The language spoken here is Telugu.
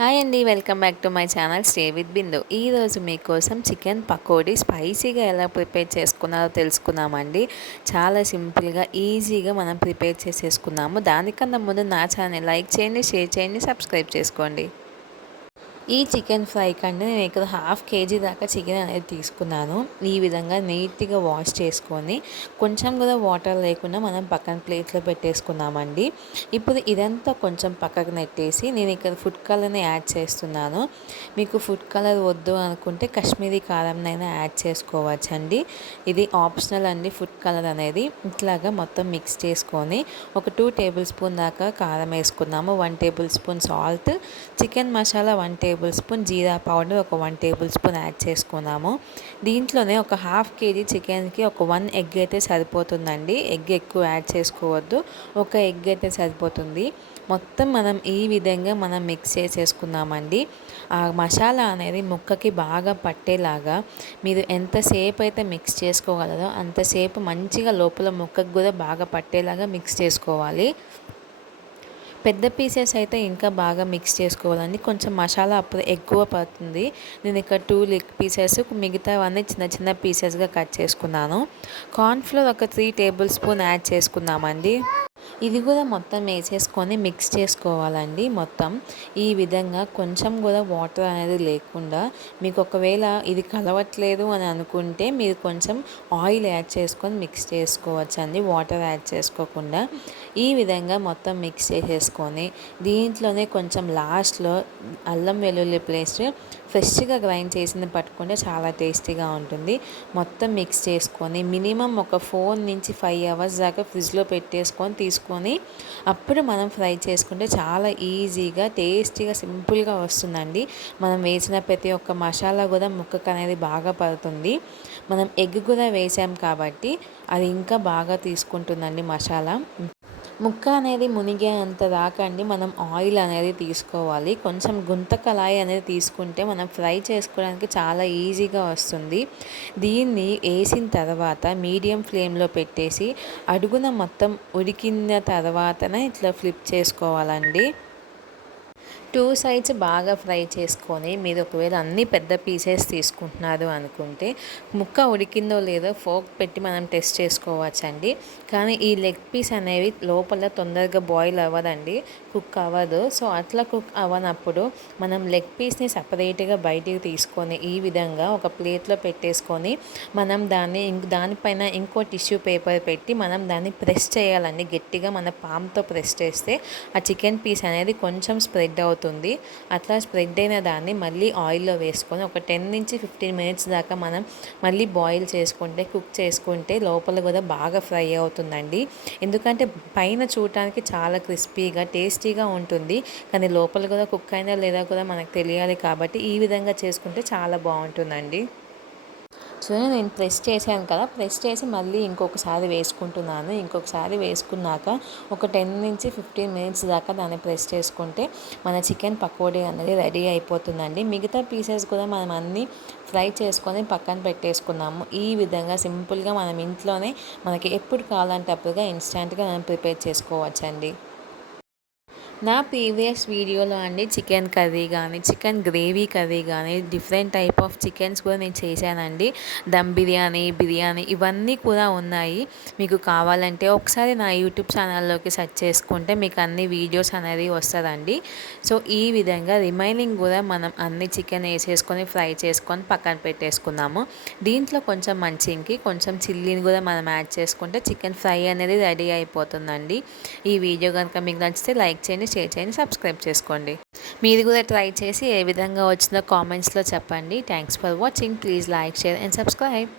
హాయ్ అండి, welcome back to my channel stay with Bindu. ఈరోజు మీకోసం చికెన్ పకోడీ స్పైసీగా ఎలా ప్రిపేర్ చేసుకున్నారో తెలుసుకుందామండి. చాలా సింపుల్గా ఈజీగా మనం ప్రిపేర్ చేసేసుకున్నాము. దానికన్నా ముందు నా ఛానల్ లైక్ చేయండి, షేర్ చేయండి, సబ్స్క్రైబ్ చేసుకోండి. ఈ చికెన్ ఫ్రై కంటే నేను ఇక్కడ హాఫ్ కేజీ దాకా చికెన్ అనేది తీసుకున్నాను. ఈ విధంగా నీట్గా వాష్ చేసుకొని కొంచెం కూడా వాటర్ లేకుండా మనం పక్కన ప్లేట్లో పెట్టేసుకున్నామండి. ఇప్పుడు ఇదంతా కొంచెం పక్కకు నెట్టేసి నేను ఇక్కడ ఫుడ్ కలర్ని యాడ్ చేస్తున్నాను. మీకు ఫుడ్ కలర్ వద్దు అనుకుంటే కాశ్మీరీ కారంనైనా యాడ్ చేసుకోవచ్చండి. ఇది ఆప్షనల్ అండి. ఫుడ్ కలర్ అనేది ఇట్లాగా మొత్తం మిక్స్ చేసుకొని ఒక 2 టేబుల్ స్పూన్ దాకా కారం వేసుకున్నాము. 1 tablespoon salt, chicken masala 1 tablespoon, jeera powder ఒక 1 టేబుల్ స్పూన్ యాడ్ చేసుకున్నాము. దీంట్లోనే ఒక హాఫ్ కేజీ చికెన్కి ఒక 1 ఎగ్ అయితే సరిపోతుందండి. ఎగ్ ఎక్కువ యాడ్ చేసుకోవద్దు, ఒక ఎగ్ అయితే సరిపోతుంది. మొత్తం మనం ఈ విధంగా మనం మిక్స్ చేసేసుకున్నామండి. ఆ మసాలా అనేది ముక్కకి బాగా పట్టేలాగా మీరు ఎంతసేపు అయితే మిక్స్ చేసుకోగలరో అంతసేపు మంచిగా లోపల ముక్కకు కూడా బాగా పట్టేలాగా మిక్స్ చేసుకోవాలి. పెద్ద పీసెస్ అయితే ఇంకా బాగా మిక్స్ చేసుకోవాలండి. కొంచెం మసాలా అప్పుడు ఎక్కువ పడుతుంది. నేను ఇక్కడ 2 లెగ్ పీసెస్, మిగతావన్నీ చిన్న చిన్న పీసెస్గా కట్ చేసుకున్నాను. కార్న్ఫ్లోర్ ఒక 3 టేబుల్ స్పూన్ యాడ్ చేసుకున్నామండి. ఇది కూడా మొత్తం వేసేసుకొని మిక్స్ చేసుకోవాలండి. మొత్తం ఈ విధంగా కొంచెం కూడా వాటర్ అనేది లేకుండా, మీకు ఒకవేళ ఇది కలవట్లేదు అని అనుకుంటే మీరు కొంచెం ఆయిల్ యాడ్ చేసుకొని మిక్స్ చేసుకోవచ్చండి, వాటర్ యాడ్ చేసుకోకుండా. ఈ విధంగా మొత్తం మిక్స్ చేసేసుకొని దీంట్లోనే కొంచెం లాస్ట్లో అల్లం వెల్లుల్లి పేస్ట్ ఫ్రెష్గా గ్రైండ్ చేసింది పట్టుకుంటే చాలా టేస్టీగా ఉంటుంది. మొత్తం మిక్స్ చేసుకొని మినిమం ఒక 4 నుంచి 5 అవర్స్ దాకా ఫ్రిడ్జ్లో పెట్టేసుకొని తీసుకొని అప్పుడు మనం ఫ్రై చేసుకుంటే చాలా ఈజీగా టేస్టీగా సింపుల్గా వస్తుందండి. మనం వేసిన ప్రతి ఒక్క మసాలా కూడా ముక్కకు అనేది బాగా పడుతుంది. మనం ఎగ్ కూడా వేసాం కాబట్టి అది ఇంకా బాగా తీసుకుంటుందండి మసాలా. ముక్క అనేది మునిగేంత దాకా అండి మనం ఆయిల్ అనేది తీసుకోవాలి. కొంచెం గుంత కళాయి అనేది తీసుకుంటే మనం ఫ్రై చేసుకోవడానికి చాలా ఈజీగా వస్తుంది. దీన్ని వేసిన తర్వాత మీడియం ఫ్లేమ్లో పెట్టేసి అడుగున మొత్తం ఉడికిన తర్వాతనే ఇట్లా ఫ్లిప్ చేసుకోవాలండి. 2 సైడ్స్ బాగా ఫ్రై చేసుకొని మీరు ఒకవేళ అన్ని పెద్ద పీసెస్ తీసుకుంటున్నారు అనుకుంటే ముక్క ఉడికిందో లేదో ఫోర్క్ పెట్టి మనం టెస్ట్ చేసుకోవచ్చండి. కానీ ఈ లెగ్ పీస్ అనేవి లోపల తొందరగా బాయిల్ అవ్వదండి, కుక్ అవ్వదు. సో అట్లా కుక్ అవ్వనప్పుడు మనం లెగ్ పీస్ని సపరేట్గా బయటికి తీసుకొని ఈ విధంగా ఒక ప్లేట్లో పెట్టేసుకొని మనం దానిపైన ఇంకో టిష్యూ పేపర్ పెట్టి మనం దాన్ని ప్రెస్ చేయాలండి. గట్టిగా మన పామ్తో ప్రెస్ చేస్తే ఆ చికెన్ పీస్ అనేది కొంచెం స్ప్రెడ్ అవుతుంది. అట్లా స్ప్రెడ్ అయిన దాన్ని మళ్ళీ ఆయిల్లో వేసుకొని ఒక 10 నుంచి 15 మినిట్స్ దాకా మనం మళ్ళీ బాయిల్ చేసుకుంటే, కుక్ చేసుకుంటే లోపల కూడా బాగా ఫ్రై అవుతుందండి. ఎందుకంటే పైన చూడటానికి చాలా క్రిస్పీగా టేస్టీగా ఉంటుంది, కానీ లోపల కూడా కుక్ అయినా లేదా కూడా మనకు తెలియాలి. కాబట్టి ఈ విధంగా చేసుకుంటే చాలా బాగుంటుందండి. సో నేను ప్రెస్ చేశాను కదా, ప్రెస్ చేసి మళ్ళీ ఇంకొకసారి వేసుకుంటున్నాను. ఇంకొకసారి వేసుకున్నాక ఒక 10 నుంచి 15 మినిట్స్ దాకా దాన్ని ప్రెస్ చేసుకుంటే మన చికెన్ పకోడీ అనేది రెడీ అయిపోతుందండి. మిగతా పీసెస్ కూడా మనం అన్నీ ఫ్రై చేసుకొని పక్కన పెట్టేసుకున్నాము. ఈ విధంగా సింపుల్గా మనం ఇంట్లోనే మనకి ఎప్పుడు కావాలంటే అప్పుడుగా ఇన్స్టెంట్గా మనం ప్రిపేర్ చేసుకోవచ్చండి. నా ప్రీవియస్ వీడియోలో అండి చికెన్ కర్రీ కానీ, చికెన్ గ్రేవీ కర్రీ కానీ, డిఫరెంట్ టైప్ ఆఫ్ చికెన్స్ కూడా నేను చేశానండి. దమ్ బిర్యానీ, బిర్యానీ ఇవన్నీ కూడా ఉన్నాయి. మీకు కావాలంటే ఒకసారి నా యూట్యూబ్ ఛానల్లోకి సెర్చ్ చేసుకుంటే మీకు అన్ని వీడియోస్ అనేది వస్తుందండి. సో ఈ విధంగా రిమైనింగ్ కూడా మనం అన్ని చికెన్ వేసేసుకొని ఫ్రై చేసుకొని పక్కన పెట్టేసుకున్నాము. దీంట్లో కొంచెం మంచికి కొంచెం చిల్లీని కూడా మనం యాడ్ చేసుకుంటే చికెన్ ఫ్రై అనేది రెడీ అయిపోతుందండి. ఈ వీడియో కనుక మీకు నచ్చితే లైక్ చేయండి, షేర్ చేయండి, సబ్స్క్రైబ్ చేసుకోండి. మీరు కూడా ట్రై చేసి ఏ విధంగా వచ్చిందో కామెంట్స్లో చెప్పండి. Thanks for watching. Please like, share and subscribe.